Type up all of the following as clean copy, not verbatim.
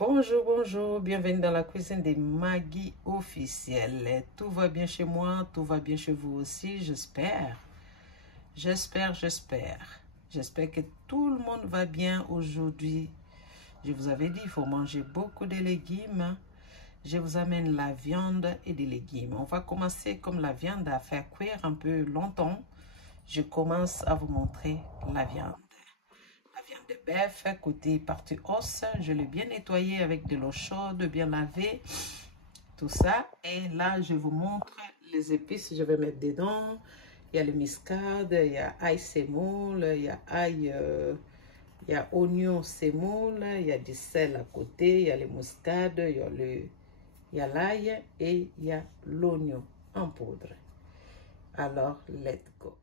Bonjour, bonjour, bienvenue dans la cuisine des Maggie officielle. Tout va bien chez moi, tout va bien chez vous aussi, j'espère. J'espère que tout le monde va bien aujourd'hui. Je vous avais dit, il faut manger beaucoup de légumes. Je vous amène la viande et des légumes. On va commencer comme la viande à faire cuire un peu longtemps. Je commence à vous montrer la viande. La viande de bœuf, côté partie os, je l'ai bien nettoyé avec de l'eau chaude, bien lavé, tout ça. Et là, je vous montre les épices que je vais mettre dedans. Il y a le muscade, il y a ail semoule, il y a ail, il y a oignon semoule, il y a du sel à côté, il y a le muscade, il y a l'ail et il y a l'oignon en poudre. Alors, let's go.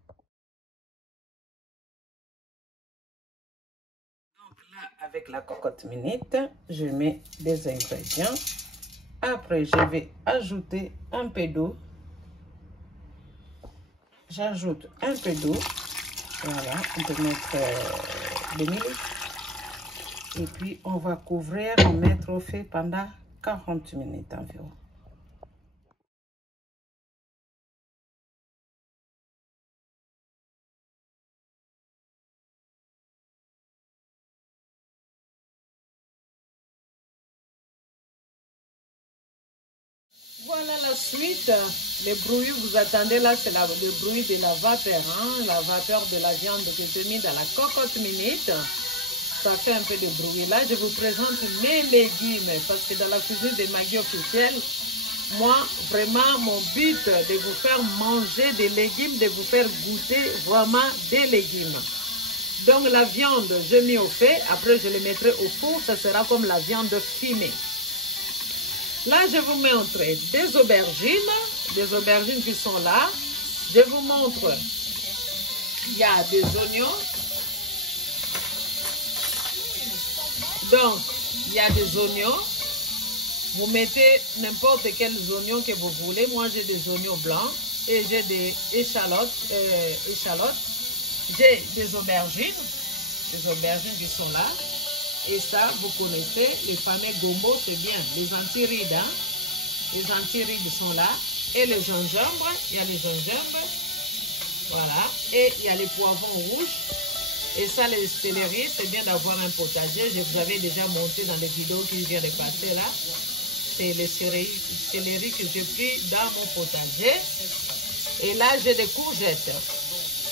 Avec la cocotte minute, je mets des ingrédients. Après, je vais ajouter un peu d'eau. J'ajoute un peu d'eau. Voilà, on peut mettre 2 minutes. Et puis, on va couvrir, mettre au feu pendant 40 minutes environ. Voilà la suite. Le bruit, vous attendez là, c'est le bruit de la vapeur. Hein? La vapeur de la viande que j'ai mis dans la cocotte minute. Ça fait un peu de bruit. Là, je vous présente mes légumes. Parce que dans la cuisine des Maggie officielle, moi, vraiment, mon but de vous faire manger des légumes, de vous faire goûter vraiment des légumes. Donc, la viande, je mets au feu. Après, je le mettrai au four. Ça sera comme la viande fumée. Là, je vous montre des aubergines qui sont là. Je vous montre, il y a des oignons. Donc, il y a des oignons. Vous mettez n'importe quels oignons que vous voulez. Moi, j'ai des oignons blancs et j'ai des échalotes. J'ai des aubergines qui sont là. Et ça, vous connaissez, les fameux gombo, c'est bien. Les antirides, hein? Les antirides sont là. Et le gingembre, il y a les gingembre. Voilà. Et il y a les poivrons rouges. Et ça, les céleri, c'est bien d'avoir un potager. Je vous avais déjà monté dans les vidéos qui viennent de passer là. C'est les céleri que j'ai pris dans mon potager. Et là, j'ai des courgettes.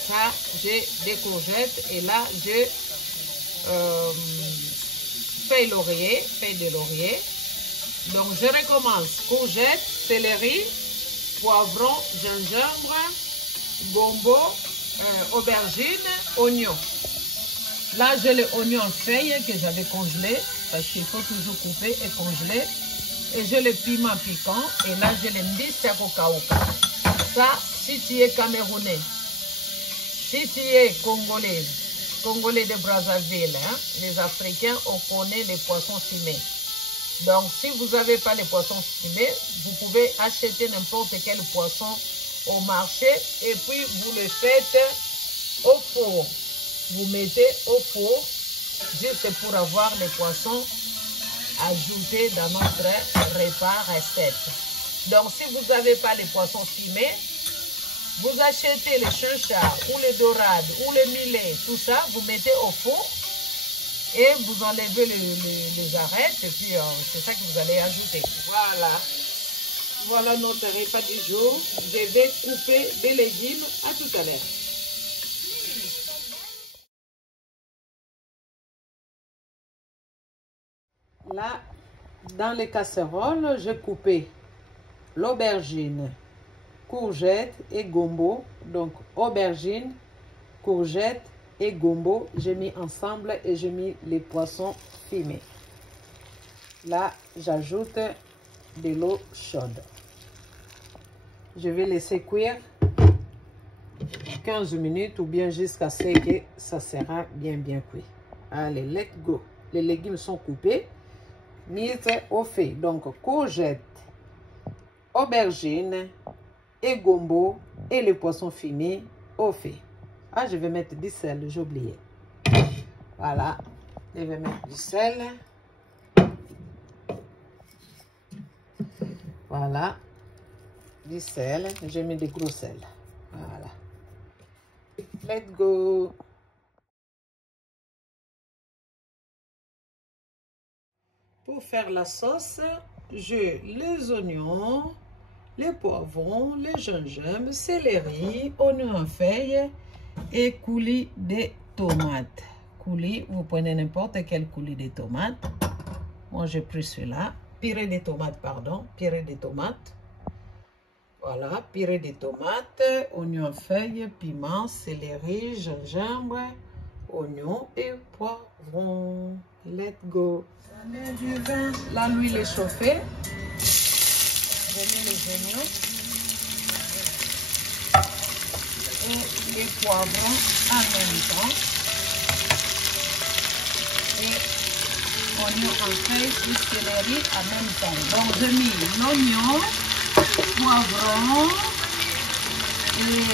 Ça, j'ai des courgettes. Et là, j'ai feuilles de laurier. Donc, je recommence. Courgettes, céleri, poivron, gingembre, gombo, aubergine, oignon. Là, j'ai les oignons en feuilles que j'avais congelés. Parce qu'il faut toujours couper et congeler. Et j'ai le piment piquant. Et là, j'ai les mbisi kauka. Ça, si tu es camerounais, si tu es congolais de Brazzaville, hein, les Africains, on connaît les poissons fumés. Donc, si vous n'avez pas les poissons fumés, vous pouvez acheter n'importe quel poisson au marché et puis vous le faites au four. Vous mettez au four juste pour avoir les poissons ajoutés dans notre repas recette. Donc, si vous n'avez pas les poissons fumés, vous achetez les chinchas ou les dorades ou les millet, tout ça, vous mettez au four et vous enlevez les arêtes et puis c'est ça que vous allez ajouter. Voilà. Voilà notre repas du jour. Je vais couper des légumes. À tout à l'heure. Là, dans les casseroles, j'ai coupé l'aubergine, courgettes et gombo. Donc, aubergine, courgettes et gombo, j'ai mis ensemble et j'ai mis les poissons fumés. Là, j'ajoute de l'eau chaude. Je vais laisser cuire 15 minutes ou bien jusqu'à ce que ça sera bien cuit. Allez, let's go. Les légumes sont coupés, mis au feu. Donc, courgettes, aubergines et gombo et les poissons fumés au feu. Ah, je vais mettre du sel, j'ai oublié. Voilà, je vais mettre du sel. Voilà. Du sel. J'ai mis des gros sel. Voilà. Let's go. Pour faire la sauce, j'ai les oignons, les poivrons, les gingembre, céleri, oignons en feuilles et coulis de tomates. Coulis, vous prenez n'importe quel coulis de tomates. Moi, j'ai pris celui-là. Purée de tomates, pardon. Purée de tomates. Voilà, purée de tomates, oignons en feuilles, piment, céleri, gingembre, oignons et poivrons. Let's go. Je mets du vin. Là, l'huile est chauffée. Je mets les oignons et les poivrons en même temps. Et oignons en feuilles et céleri en même temps. Donc, je mets l'oignon, poivron et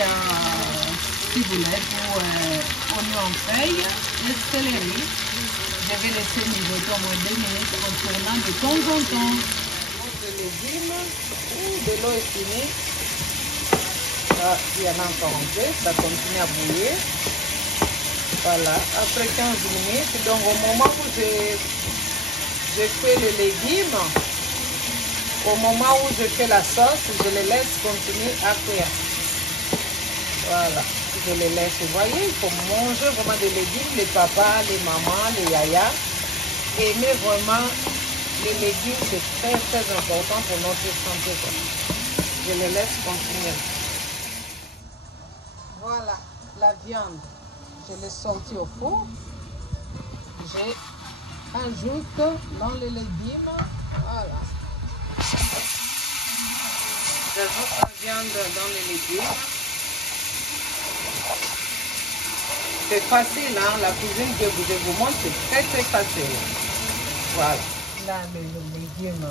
ciboulette ou oignon en feuilles et céleri. Je vais laisser mijoter au moins 2 minutes en tournant de temps en temps. Des légumes ou de l'eau est finie. Là, il y en a encore un peu, ça continue à bouillir. Voilà, après 15 minutes, donc au moment où je fais les légumes, au moment où je fais la sauce, je les laisse continuer à cuire. Voilà, je les laisse. Vous voyez, il faut manger vraiment des légumes, les papas, les mamans, les yayaas. Aimer vraiment les légumes, c'est très très important pour notre santé. Je les laisse continuer. Voilà, la viande, je l'ai sortie au four. J'ajoute dans les légumes. Voilà. J'ajoute la viande dans les légumes. C'est facile, hein? La cuisine que je vous montre, c'est très très facile. Voilà. Là, les légumes,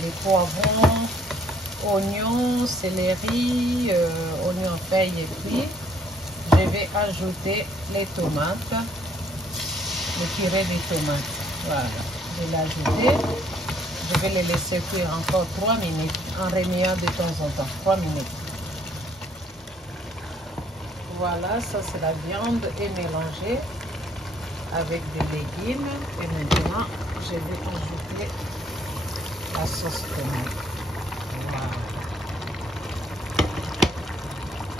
les poivrons, oignons, céleri, oignons en feuilles et puis je vais ajouter les tomates, le purée de tomates. Voilà. Je l'ai ajouté. Je vais les laisser cuire encore 3 minutes en remuant de temps en temps. 3 minutes. Voilà, ça c'est la viande est mélangée avec des légumes. Et maintenant, je vais ajouter la sauce tomate. Voilà.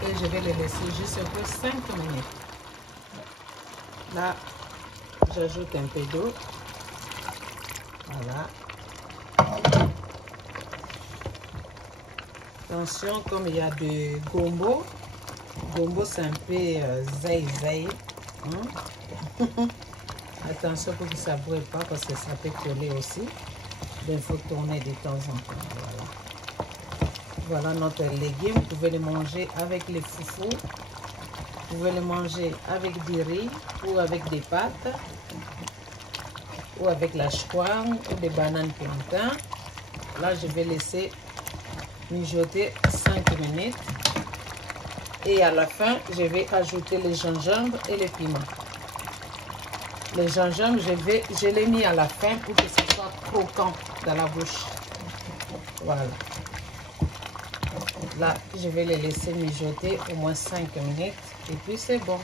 Et je vais les laisser juste un peu 5 minutes. Là, j'ajoute un peu d'eau. Voilà. Attention, comme il y a de gombo. Gombo, c'est un peu zai. Hein? Attention pour que ça ne brûle pas parce que ça peut coller aussi. Donc, il faut tourner de temps en temps. Voilà. Voilà notre légume. Vous pouvez le manger avec les foufous. Vous pouvez le manger avec du riz ou avec des pâtes. Ou avec la chouane ou des bananes plantains. Là, je vais laisser mijoter 5 minutes. Et à la fin, je vais ajouter les gingembre et les piments. Le gingembre, je l'ai mis à la fin pour que ce soit croquant dans la bouche. Voilà. Là, je vais les laisser mijoter au moins 5 minutes. Et puis, c'est bon.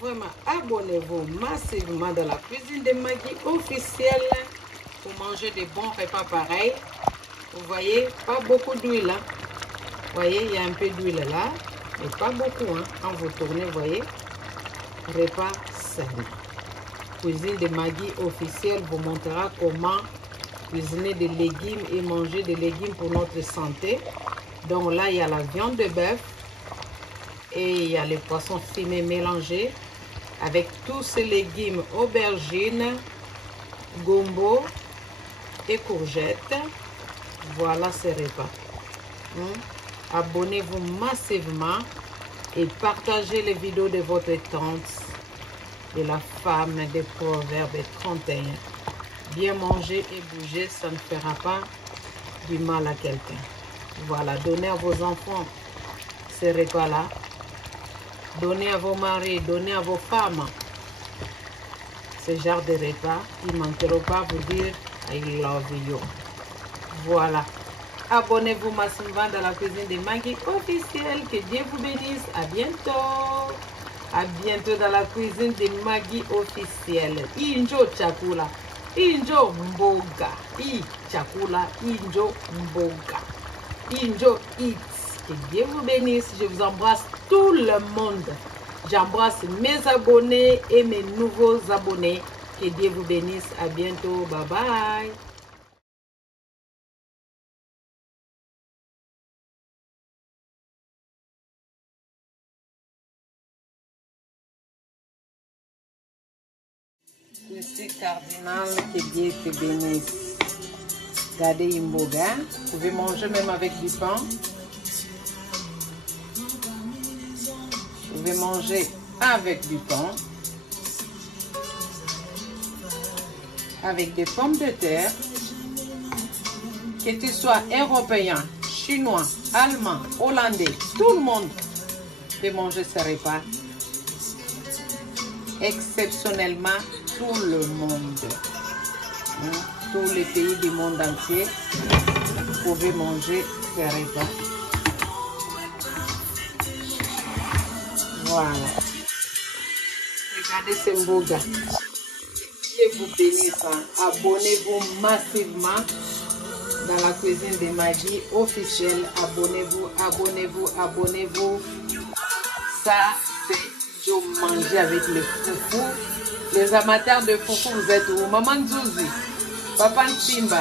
Vraiment, abonnez-vous massivement dans la cuisine de Maggie officielle pour manger des bons repas pareils. Vous voyez, pas beaucoup d'huile. Hein. Vous voyez, il y a un peu d'huile là, mais pas beaucoup. Hein. Quand vous tournez, vous voyez, repas sain. Cuisine de Maggie officielle vous montrera comment cuisiner des légumes et manger des légumes pour notre santé. Donc là, il y a la viande de bœuf et il y a les poissons fumés mélangés avec tous ces légumes, aubergines, gombo et courgettes. Voilà ces repas. Abonnez-vous massivement et partagez les vidéos de votre tante, de la femme des Proverbes 31. Bien manger et bouger, ça ne fera pas du mal à quelqu'un. Voilà, donnez à vos enfants ces repas-là. Donnez à vos maris, donnez à vos femmes ce genre de repas, ils ne manqueront pas vous dire I love you. Voilà. Abonnez-vous massivement dans la cuisine de Maggie officielle. Que Dieu vous bénisse. À bientôt. À bientôt dans la cuisine de Maggie officielle. Injo chakula. Injo mboga. Chakula. Injo mboga. Injo eat. Que Dieu vous bénisse. Je vous embrasse tout le monde. J'embrasse mes abonnés et mes nouveaux abonnés. Que Dieu vous bénisse. À bientôt. Bye bye. Ici, cardinal, que Dieu te bénisse. Regardez Imboga. Vous pouvez manger même avec du pain. Vous pouvez manger avec du pain. Avec des pommes de terre. Que tu sois européen, chinois, allemand, hollandais, tout le monde peut manger ce repas. Exceptionnellement, tout le monde, tous les pays du monde entier, vous pouvez manger ces repas. Voilà. Regardez ce mboga. Dieu vous bénisse. Abonnez-vous massivement dans la cuisine de Maggie officielle. Abonnez-vous, abonnez-vous, abonnez-vous. Ça, c'est je manger avec les foufous. Les amateurs de foufou, vous êtes où? Maman Zouzi, Papa Ntimba.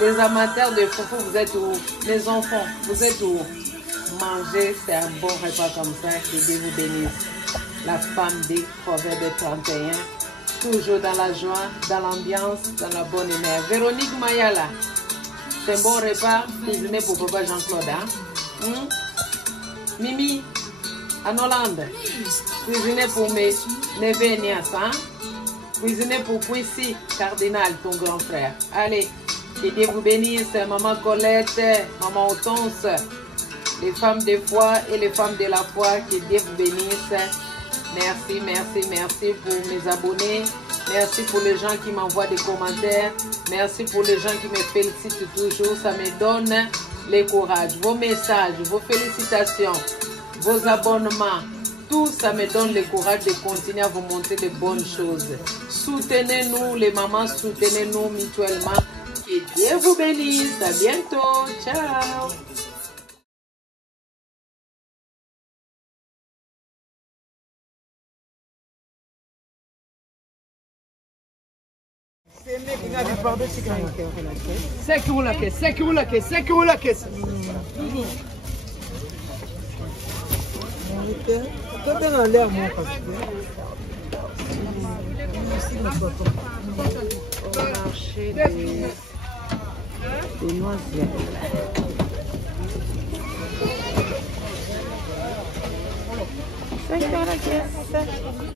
Les amateurs de foufou, vous êtes où? Les enfants, vous êtes où? Manger, c'est un bon repas comme ça. Que Dieu vous bénisse. La femme des Proverbes 31. Toujours dans la joie, dans l'ambiance, dans la bonne humeur. Véronique Mayala. C'est un bon repas cuisiné pour Papa Jean-Claude. Hein? Mimi, en Hollande. Cuisiner pour mes neveux et nièces, hein? Cuisiner pour Quincy, Cardinal, ton grand frère. Allez, que Dieu vous bénisse, Maman Colette, Maman Hortense, les femmes de foi et les femmes de la foi, que Dieu vous bénisse. Merci, merci, merci pour mes abonnés. Merci pour les gens qui m'envoient des commentaires. Merci pour les gens qui me félicitent toujours. Ça me donne le courage. Vos messages, vos félicitations, vos abonnements. Tout ça me donne le courage de continuer à vous montrer de bonnes choses. Soutenez-nous, les mamans, soutenez-nous mutuellement. Que Dieu vous bénisse. À bientôt. Ciao. Toujours. Toi, t'es dans l'air, moi, parce Au marché des noisettes. C'est quoi la caisse?